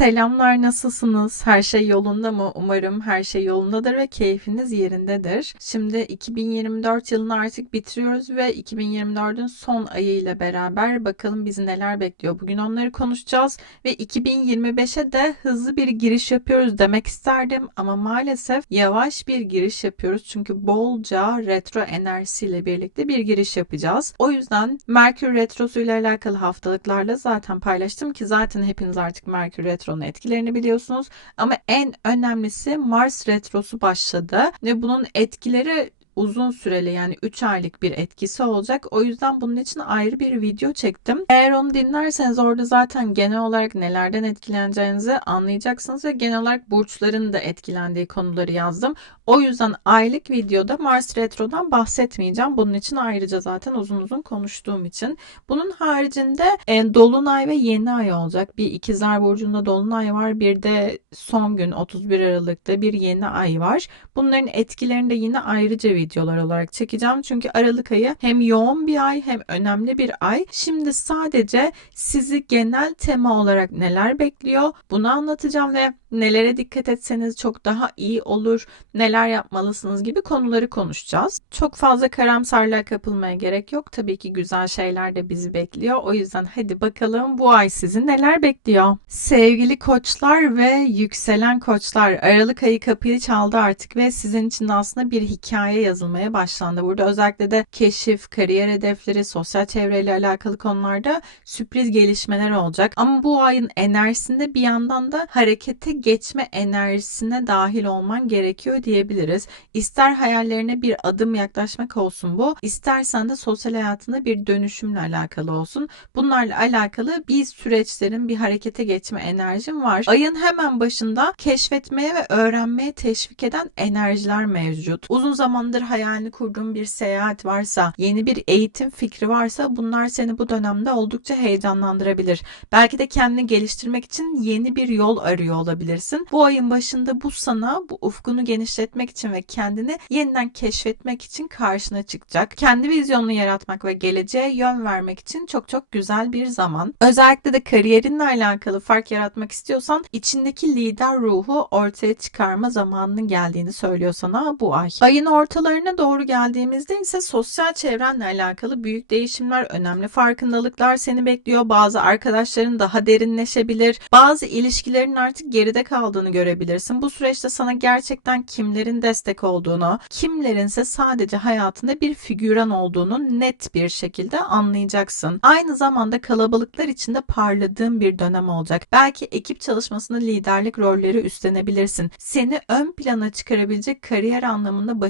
Selamlar nasılsınız? Her şey yolunda mı? Umarım her şey yolundadır ve keyfiniz yerindedir. Şimdi 2024 yılını artık bitiriyoruz ve 2024'ün son ayı ile beraber bakalım bizi neler bekliyor. Bugün onları konuşacağız ve 2025'e de hızlı bir giriş yapıyoruz demek isterdim ama maalesef yavaş bir giriş yapıyoruz. Çünkü bolca retro enerjisiyle birlikte bir giriş yapacağız. O yüzden Merkür Retrosu ile alakalı haftalıklarla zaten paylaştım ki zaten hepiniz artık Merkür Retro'nun etkilerini biliyorsunuz. Ama en önemlisi Mars Retrosu başladı ve bunun etkileri uzun süreli yani 3 aylık bir etkisi olacak. O yüzden bunun için ayrı bir video çektim. Eğer onu dinlerseniz orada zaten genel olarak nelerden etkileneceğinizi anlayacaksınız ve genel olarak burçların da etkilendiği konuları yazdım. O yüzden aylık videoda Mars Retro'dan bahsetmeyeceğim. Bunun için ayrıca zaten uzun uzun konuştuğum için. Bunun haricinde e, Dolunay ve Yeni Ay olacak. Bir ikizler burcunda Dolunay var. Bir de son gün 31 Aralık'ta bir Yeni Ay var. Bunların etkilerini de yine ayrıca videolar olarak çekeceğim. Çünkü Aralık ayı hem yoğun bir ay hem önemli bir ay. Şimdi sadece sizi genel tema olarak neler bekliyor bunu anlatacağım ve nelere dikkat etseniz çok daha iyi olur, neler yapmalısınız gibi konuları konuşacağız. Çok fazla karamsarlığa kapılmaya gerek yok. Tabii ki güzel şeyler de bizi bekliyor. O yüzden hadi bakalım bu ay sizi neler bekliyor. Sevgili koçlar ve yükselen koçlar Aralık ayı kapıyı çaldı artık ve sizin için aslında bir hikaye yazılmaya başlandı. Burada özellikle de keşif, kariyer hedefleri, sosyal çevreyle alakalı konularda sürpriz gelişmeler olacak. Ama bu ayın enerjisinde bir yandan da harekete geçme enerjisine dahil olman gerekiyor diyebiliriz. İster hayallerine bir adım yaklaşmak olsun bu, istersen de sosyal hayatında bir dönüşümle alakalı olsun. Bunlarla alakalı bir süreçlerin bir harekete geçme enerjin var. Ayın hemen başında keşfetmeye ve öğrenmeye teşvik eden enerjiler mevcut. Uzun zamandır hayalini kurduğun bir seyahat varsa, yeni bir eğitim fikri varsa bunlar seni bu dönemde oldukça heyecanlandırabilir. Belki de kendini geliştirmek için yeni bir yol arıyor olabilirsin. Bu ayın başında bu sana bu ufkunu genişletmek için ve kendini yeniden keşfetmek için karşına çıkacak. Kendi vizyonunu yaratmak ve geleceğe yön vermek için çok çok güzel bir zaman. Özellikle de kariyerinle alakalı fark yaratmak istiyorsan içindeki lider ruhu ortaya çıkarma zamanının geldiğini söylüyor sana bu ay. Ayın ortalarına doğru geldiğimizde ise sosyal çevrenle alakalı büyük değişimler, önemli farkındalıklar seni bekliyor. Bazı arkadaşların daha derinleşebilir. Bazı ilişkilerin artık geride kaldığını görebilirsin. Bu süreçte sana gerçekten kimlerin destek olduğunu, kimlerinse sadece hayatında bir figüran olduğunu net bir şekilde anlayacaksın. Aynı zamanda kalabalıklar içinde parladığın bir dönem olacak. Belki ekip çalışmasında liderlik rolleri üstlenebilirsin. Seni ön plana çıkarabilecek kariyer anlamında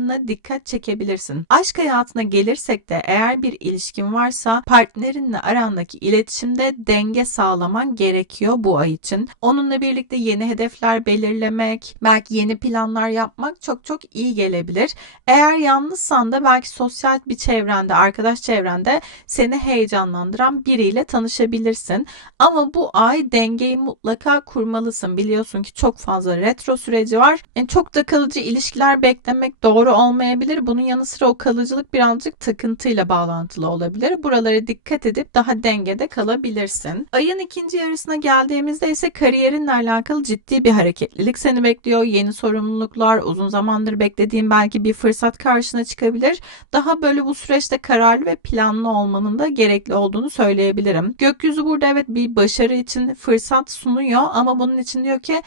başarılarınla dikkat çekebilirsin. Aşk hayatına gelirsek de eğer bir ilişkin varsa partnerinle arandaki iletişimde denge sağlaman gerekiyor bu ay için. Onunla birlikte yeni hedefler belirlemek, belki yeni planlar yapmak çok çok iyi gelebilir. Eğer yalnızsan da belki sosyal bir çevrende, arkadaş çevrende seni heyecanlandıran biriyle tanışabilirsin. Ama bu ay dengeyi mutlaka kurmalısın. Biliyorsun ki çok fazla retro süreci var. Yani çok da kalıcı ilişkiler beklemek doğru olmayabilir. Bunun yanı sıra o kalıcılık birazcık takıntıyla bağlantılı olabilir. Buralara dikkat edip daha dengede kalabilirsin. Ayın ikinci yarısına geldiğimizde ise kariyerinle alakalı ciddi bir hareketlilik seni bekliyor. Yeni sorumluluklar, uzun zamandır beklediğin belki bir fırsat karşına çıkabilir. Daha böyle bu süreçte kararlı ve planlı olmanın da gerekli olduğunu söyleyebilirim. Gökyüzü burada evet bir başarı için fırsat sunuyor ama bunun için diyor ki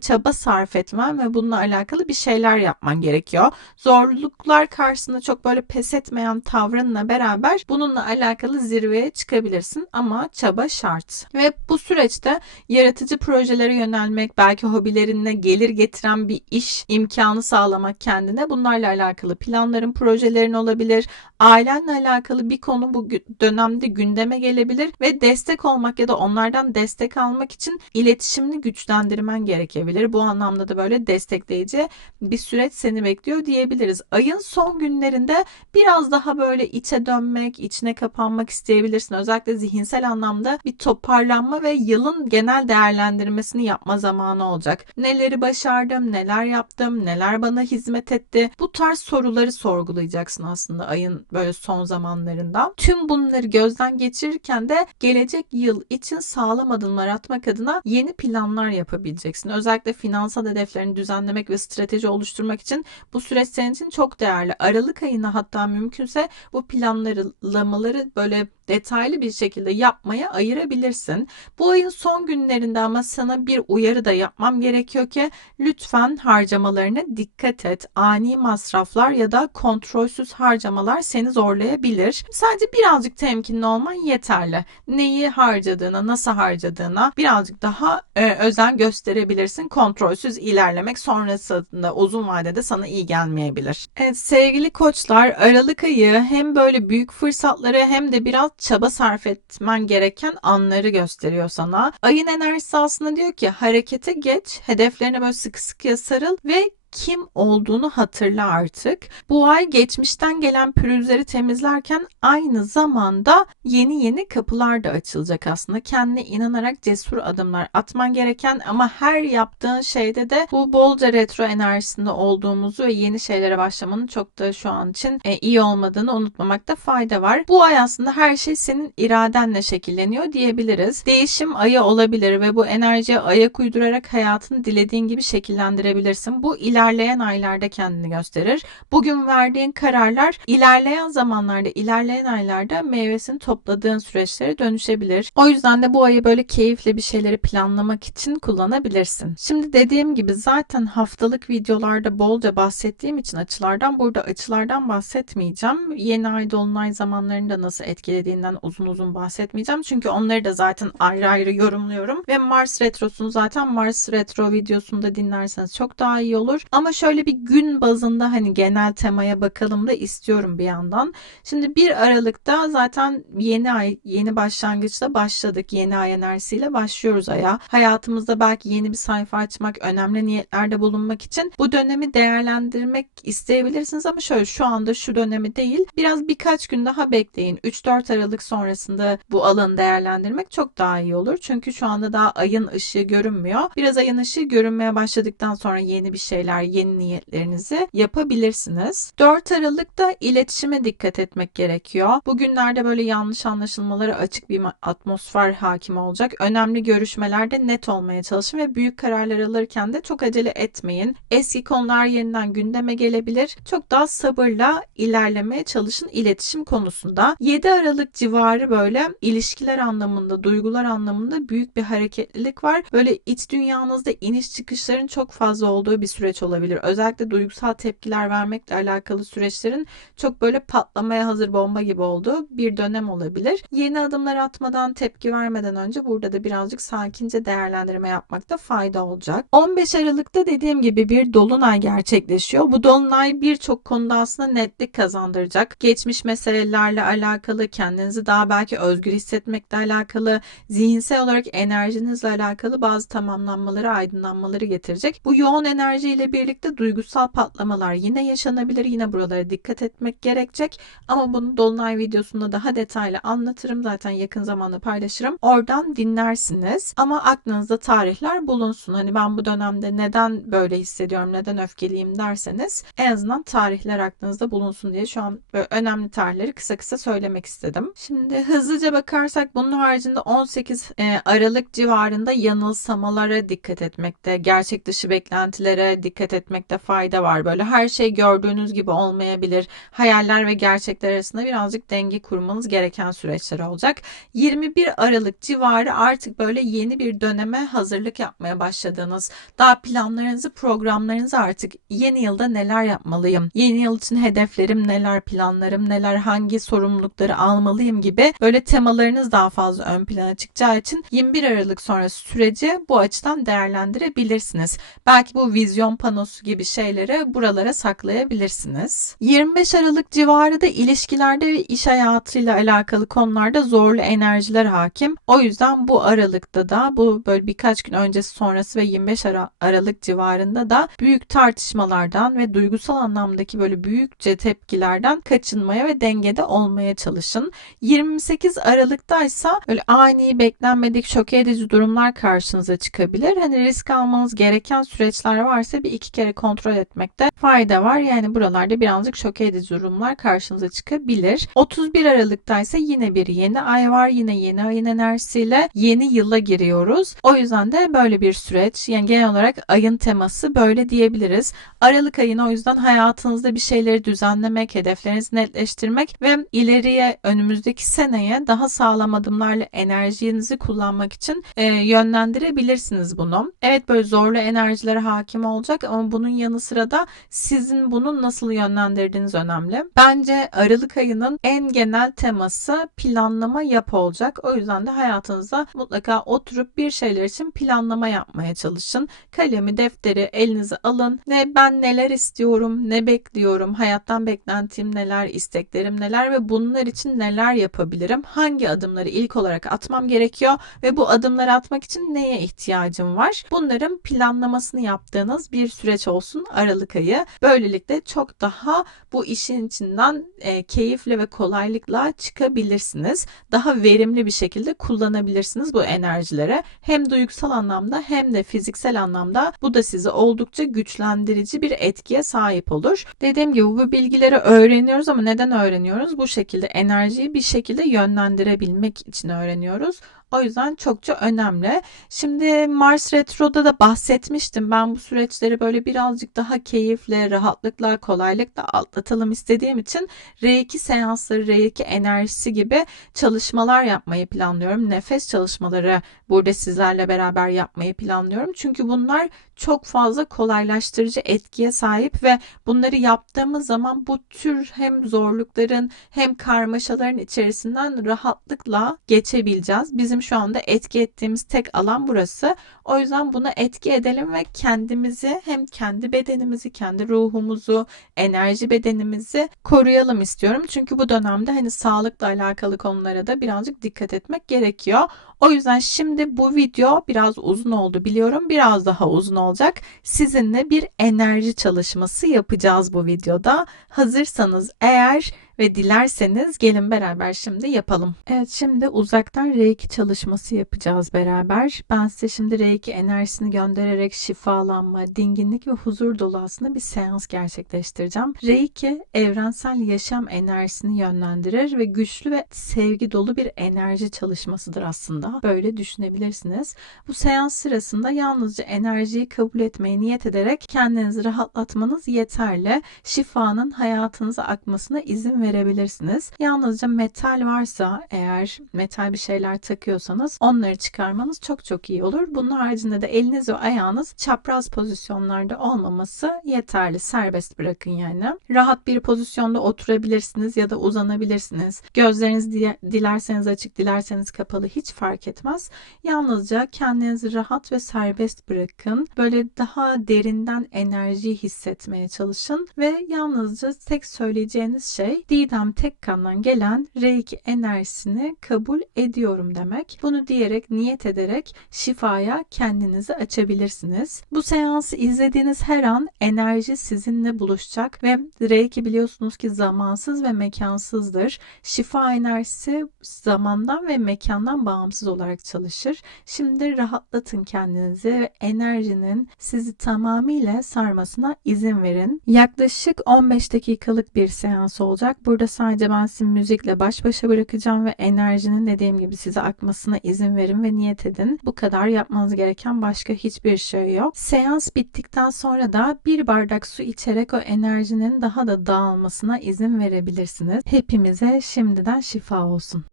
çaba sarf etmen ve bununla alakalı bir şeyler yapman gerekiyor. Zorluklar karşısında çok böyle pes etmeyen tavrınla beraber bununla alakalı zirveye çıkabilirsin ama çaba şart. Ve bu süreçte yaratıcı projelere yönelmek, belki hobilerinle gelir getiren bir iş imkanı sağlamak kendine bunlarla alakalı planların, projelerin olabilir. Ailenle alakalı bir konu bu dönemde gündeme gelebilir ve destek olmak ya da onlardan destek almak için iletişimini güçlendirmen gerekebilir. Bu anlamda da böyle destekleyici bir süreç seni bekliyor diyebilirim diyebiliriz. Ayın son günlerinde biraz daha böyle içe dönmek, içine kapanmak isteyebilirsin. Özellikle zihinsel anlamda bir toparlanma ve yılın genel değerlendirmesini yapma zamanı olacak. Neleri başardım, neler yaptım, neler bana hizmet etti. Bu tarz soruları sorgulayacaksın aslında ayın böyle son zamanlarında. Tüm bunları gözden geçirirken de gelecek yıl için sağlam adımlar atmak adına yeni planlar yapabileceksin. Özellikle finansal hedeflerini düzenlemek ve strateji oluşturmak için bu süreç senin için çok değerli. Aralık ayına hatta mümkünse bu planlamaları böyle detaylı bir şekilde yapmaya ayırabilirsin. Bu ayın son günlerinde ama sana bir uyarı da yapmam gerekiyor ki lütfen harcamalarına dikkat et. Ani masraflar ya da kontrolsüz harcamalar seni zorlayabilir. Sadece birazcık temkinli olman yeterli. Neyi harcadığına, nasıl harcadığına birazcık daha e, özen gösterebilirsin. Kontrolsüz ilerlemek sonrasında uzun vadede sana iyi gelmeyebilir. Evet sevgili koçlar Aralık ayı hem böyle büyük fırsatları hem de biraz çaba sarf etmen gereken anları gösteriyor sana. Ayın enerjisi aslında diyor ki harekete geç, hedeflerine böyle sıkı sıkıya sarıl ve kim olduğunu hatırla artık. Bu ay geçmişten gelen pürüzleri temizlerken aynı zamanda yeni yeni kapılar da açılacak aslında. Kendine inanarak cesur adımlar atman gereken ama her yaptığın şeyde de bu bolca retro enerjisinde olduğumuzu ve yeni şeylere başlamanın çok da şu an için e, iyi olmadığını unutmamakta fayda var. Bu ay aslında her şey senin iradenle şekilleniyor diyebiliriz. Değişim ayı olabilir ve bu enerjiye ayak uydurarak hayatını dilediğin gibi şekillendirebilirsin. Bu ileride ilerleyen aylarda kendini gösterir. Bugün verdiğin kararlar ilerleyen zamanlarda, ilerleyen aylarda meyvesini topladığın süreçlere dönüşebilir. O yüzden de bu ayı böyle keyifli bir şeyleri planlamak için kullanabilirsin. Şimdi dediğim gibi zaten haftalık videolarda bolca bahsettiğim için açılardan burada açılardan bahsetmeyeceğim. Yeni ay dolunay zamanlarında nasıl etkilediğinden uzun uzun bahsetmeyeceğim. Çünkü onları da zaten ayrı ayrı yorumluyorum ve Mars retrosunu zaten Mars retro videosunda dinlerseniz çok daha iyi olur. Ama şöyle bir gün bazında hani genel temaya bakalım da istiyorum bir yandan. Şimdi 1 Aralık'ta zaten yeni ay, yeni başlangıçla başladık. Yeni ay enerjisiyle başlıyoruz aya. Hayatımızda belki yeni bir sayfa açmak, önemli niyetlerde bulunmak için bu dönemi değerlendirmek isteyebilirsiniz ama şöyle şu anda şu dönemi değil. Biraz birkaç gün daha bekleyin. 3-4 Aralık sonrasında bu alanı değerlendirmek çok daha iyi olur. Çünkü şu anda daha ayın ışığı görünmüyor. Biraz ayın ışığı görünmeye başladıktan sonra yeni bir şeyler, yeni niyetlerinizi yapabilirsiniz. 4 Aralık'ta iletişime dikkat etmek gerekiyor. Bugünlerde böyle yanlış anlaşılmalara açık bir atmosfer hakim olacak. Önemli görüşmelerde net olmaya çalışın ve büyük kararlar alırken de çok acele etmeyin. Eski konular yeniden gündeme gelebilir. Çok daha sabırla ilerlemeye çalışın iletişim konusunda. 7 Aralık civarı böyle ilişkiler anlamında, duygular anlamında büyük bir hareketlilik var. Böyle iç dünyanızda iniş çıkışların çok fazla olduğu bir süreç olabilir olabilir. Özellikle duygusal tepkiler vermekle alakalı süreçlerin çok böyle patlamaya hazır bomba gibi olduğu bir dönem olabilir. Yeni adımlar atmadan, tepki vermeden önce burada da birazcık sakince değerlendirme yapmakta fayda olacak. 15 Aralık'ta dediğim gibi bir dolunay gerçekleşiyor. Bu dolunay birçok konuda aslında netlik kazandıracak. Geçmiş meselelerle alakalı, kendinizi daha belki özgür hissetmekle alakalı, zihinsel olarak enerjinizle alakalı bazı tamamlanmaları, aydınlanmaları getirecek. Bu yoğun enerjiyle birlikte birlikte duygusal patlamalar yine yaşanabilir. Yine buralara dikkat etmek gerekecek. Ama bunu Dolunay videosunda daha detaylı anlatırım. Zaten yakın zamanda paylaşırım. Oradan dinlersiniz. Ama aklınızda tarihler bulunsun. Hani ben bu dönemde neden böyle hissediyorum, neden öfkeliyim derseniz en azından tarihler aklınızda bulunsun diye şu an böyle önemli tarihleri kısa kısa söylemek istedim. Şimdi hızlıca bakarsak bunun haricinde 18 e, Aralık civarında yanılsamalara dikkat etmekte, gerçek dışı beklentilere dikkat etmekte etmekte fayda var. Böyle her şey gördüğünüz gibi olmayabilir. Hayaller ve gerçekler arasında birazcık denge kurmanız gereken süreçler olacak. 21 Aralık civarı artık böyle yeni bir döneme hazırlık yapmaya başladığınız, daha planlarınızı, programlarınızı artık yeni yılda neler yapmalıyım? Yeni yıl için hedeflerim neler, planlarım neler, hangi sorumlulukları almalıyım gibi böyle temalarınız daha fazla ön plana çıkacağı için 21 Aralık sonrası süreci bu açıdan değerlendirebilirsiniz. Belki bu vizyon panosu gibi şeyleri buralara saklayabilirsiniz. 25 Aralık civarı da ilişkilerde ve iş hayatıyla alakalı konularda zorlu enerjiler hakim. O yüzden bu aralıkta da bu böyle birkaç gün öncesi sonrası ve 25 Ara- Aralık civarında da büyük tartışmalardan ve duygusal anlamdaki böyle büyükçe tepkilerden kaçınmaya ve dengede olmaya çalışın. 28 Aralık'taysa böyle ani beklenmedik şok edici durumlar karşınıza çıkabilir. Hani risk almanız gereken süreçler varsa bir iki kere kontrol etmekte fayda var. Yani buralarda birazcık şok edici durumlar karşınıza çıkabilir. 31 Aralık'taysa yine bir yeni ay var. Yine yeni ayın enerjisiyle yeni yıla giriyoruz. O yüzden de böyle bir süreç. Yani genel olarak ayın teması böyle diyebiliriz. Aralık ayını o yüzden hayatınızda bir şeyleri düzenlemek, hedeflerinizi netleştirmek ve ileriye önümüzdeki seneye daha sağlam adımlarla enerjinizi kullanmak için e, yönlendirebilirsiniz bunu. Evet böyle zorlu enerjilere hakim olacak ama bunun yanı sıra da sizin bunu nasıl yönlendirdiğiniz önemli. Bence Aralık ayının en genel teması planlama yap olacak. O yüzden de hayatınızda mutlaka oturup bir şeyler için planlama yapmaya çalışın. Kalemi, defteri elinize alın. Ne ben neler istiyorum, ne bekliyorum, hayattan beklentim neler, isteklerim neler ve bunlar için neler yapabilirim? Hangi adımları ilk olarak atmam gerekiyor ve bu adımları atmak için neye ihtiyacım var? Bunların planlamasını yaptığınız bir süreç olsun Aralık ayı. Böylelikle çok daha bu işin içinden e, keyifle ve kolaylıkla çıkabilirsiniz. Daha verimli bir şekilde kullanabilirsiniz bu enerjilere. Hem duygusal anlamda hem de fiziksel anlamda bu da sizi oldukça güçlendirici bir etkiye sahip olur. Dediğim gibi bu bilgileri öğreniyoruz ama neden öğreniyoruz? Bu şekilde enerjiyi bir şekilde yönlendirebilmek için öğreniyoruz. O yüzden çokça önemli. Şimdi Mars Retro'da da bahsetmiştim. Ben bu süreçleri böyle birazcık daha keyifle, rahatlıkla, kolaylıkla atlatalım istediğim için R2 seansları, R2 enerjisi gibi çalışmalar yapmayı planlıyorum. Nefes çalışmaları burada sizlerle beraber yapmayı planlıyorum. Çünkü bunlar çok fazla kolaylaştırıcı etkiye sahip ve bunları yaptığımız zaman bu tür hem zorlukların hem karmaşaların içerisinden rahatlıkla geçebileceğiz. Bizim şu anda etki ettiğimiz tek alan burası. O yüzden buna etki edelim ve kendimizi hem kendi bedenimizi, kendi ruhumuzu, enerji bedenimizi koruyalım istiyorum. Çünkü bu dönemde hani sağlıkla alakalı konulara da birazcık dikkat etmek gerekiyor. O yüzden şimdi bu video biraz uzun oldu biliyorum. Biraz daha uzun olacak. Sizinle bir enerji çalışması yapacağız bu videoda. Hazırsanız eğer ve dilerseniz gelin beraber şimdi yapalım. Evet şimdi uzaktan Reiki çalışması yapacağız beraber. Ben size şimdi Reiki enerjisini göndererek şifalanma, dinginlik ve huzur dolu aslında bir seans gerçekleştireceğim. Reiki evrensel yaşam enerjisini yönlendirir ve güçlü ve sevgi dolu bir enerji çalışmasıdır aslında. Böyle düşünebilirsiniz. Bu seans sırasında yalnızca enerjiyi kabul etmeye niyet ederek kendinizi rahatlatmanız yeterli. Şifanın hayatınıza akmasına izin verebilirsiniz. Yalnızca metal varsa eğer metal bir şeyler takıyorsanız onları çıkarmanız çok çok iyi olur. Bunun haricinde de eliniz ve ayağınız çapraz pozisyonlarda olmaması yeterli. Serbest bırakın yani. Rahat bir pozisyonda oturabilirsiniz ya da uzanabilirsiniz. Gözleriniz dilerseniz açık, dilerseniz kapalı hiç fark etmez. Yalnızca kendinizi rahat ve serbest bırakın. Böyle daha derinden enerjiyi hissetmeye çalışın ve yalnızca tek söyleyeceğiniz şey Didem Tekkan'dan gelen Reiki enerjisini kabul ediyorum demek. Bunu diyerek, niyet ederek şifaya kendinizi açabilirsiniz. Bu seansı izlediğiniz her an enerji sizinle buluşacak ve Reiki biliyorsunuz ki zamansız ve mekansızdır. Şifa enerjisi zamandan ve mekandan bağımsız olarak çalışır. Şimdi rahatlatın kendinizi ve enerjinin sizi tamamıyla sarmasına izin verin. Yaklaşık 15 dakikalık bir seans olacak. Burada sadece ben sizi müzikle baş başa bırakacağım ve enerjinin dediğim gibi size akmasına izin verin ve niyet edin. Bu kadar yapmanız gereken başka hiçbir şey yok. Seans bittikten sonra da bir bardak su içerek o enerjinin daha da dağılmasına izin verebilirsiniz. Hepimize şimdiden şifa olsun.